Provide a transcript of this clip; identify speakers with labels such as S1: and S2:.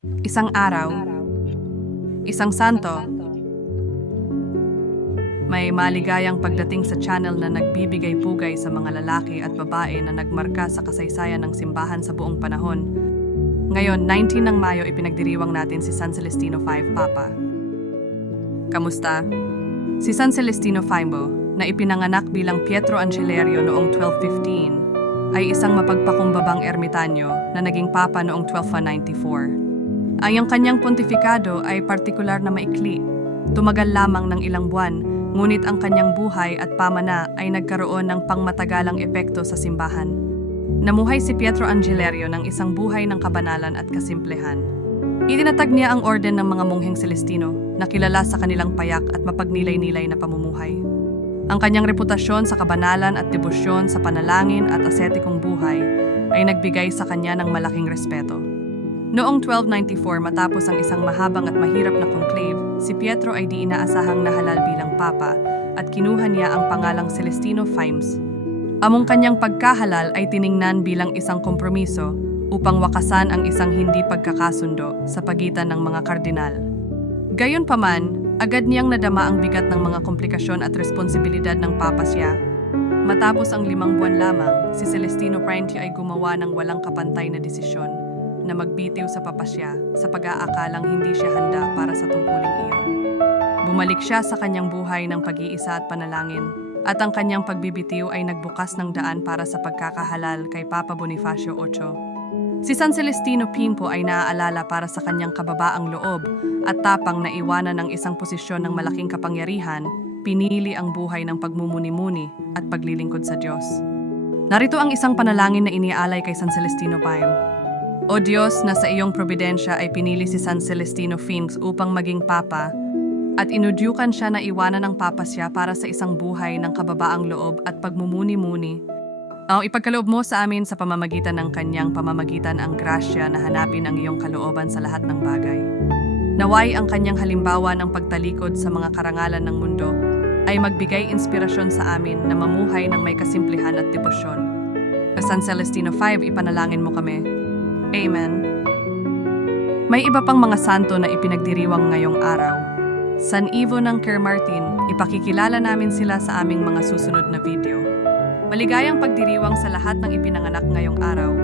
S1: Isang araw, isang santo, may maligayang pagdating sa channel na nagbibigay pugay sa mga lalaki at babae na nagmarka sa kasaysayan ng simbahan sa buong panahon. Ngayon, 19 ng Mayo, ipinagdiriwang natin si San Celestino V Papa. Kamusta? Si San Celestino V, na ipinanganak bilang Pietro Angelerio noong 1215, ay isang mapagpakumbabang ermitanyo na naging papa noong 1294. Ang kanyang pontifikado ay partikular na maikli. Tumagal lamang ng ilang buwan, ngunit ang kanyang buhay at pamana ay nagkaroon ng pangmatagalang epekto sa simbahan. Namuhay si Pietro Angelerio ng isang buhay ng kabanalan at kasimplehan. Itinatag niya ang orden ng mga mongheng Celestino na kilala sa kanilang payak at mapagnilay-nilay na pamumuhay. Ang kanyang reputasyon sa kabanalan at debosyon sa panalangin at asetikong buhay ay nagbigay sa kanya ng malaking respeto. Noong 1294 matapos ang isang mahabang at mahirap na conclave, si Pietro ay di inaasahang nahalal bilang papa at kinuha niya ang pangalang Celestino Fimes. Among kanyang pagkahalal ay tiningnan bilang isang kompromiso upang wakasan ang isang hindi pagkakasundo sa pagitan ng mga kardinal. Gayunpaman, agad niyang nadama ang bigat ng mga komplikasyon at responsibilidad ng papasya. Matapos ang limang buwan lamang, si Celestino Prenti ay gumawa ng walang kapantay na desisyon na magbitiw sa papasya sa pag-aakalang hindi siya handa para sa tungkuling iyon. Bumalik siya sa kanyang buhay ng pag-iisa at panalangin, at ang kanyang pagbibitiw ay nagbukas ng daan para sa pagkakahalal kay Papa Bonifacio VIII. Si San Celestino Pimpo ay naaalala para sa kanyang kababaang loob at tapang na iwanan ng isang posisyon ng malaking kapangyarihan, pinili ang buhay ng pagmumuni-muni at paglilingkod sa Diyos. Narito ang isang panalangin na iniaalay kay San Celestino Pime. O Diyos na sa iyong probidensya ay pinili si San Celestino Finks upang maging papa at inudyukan siya na iwanan ng papa siya para sa isang buhay ng kababaang loob at pagmumuni-muni. Ang ipagkaloob mo sa amin sa pamamagitan ng kanyang pamamagitan ang grasya na hanapin ang iyong kalooban sa lahat ng bagay. Naway ang kanyang halimbawa ng pagtalikod sa mga karangalan ng mundo ay magbigay inspirasyon sa amin na mamuhay ng may kasimplihan at debosyon. San Celestino 5, ipanalangin mo kami. Amen. May iba pang mga santo na ipinagdiriwang ngayong araw. San Ivo ng Kermartin, ipakikilala namin sila sa aming mga susunod na video. Maligayang pagdiriwang sa lahat ng ipinanganak ngayong araw.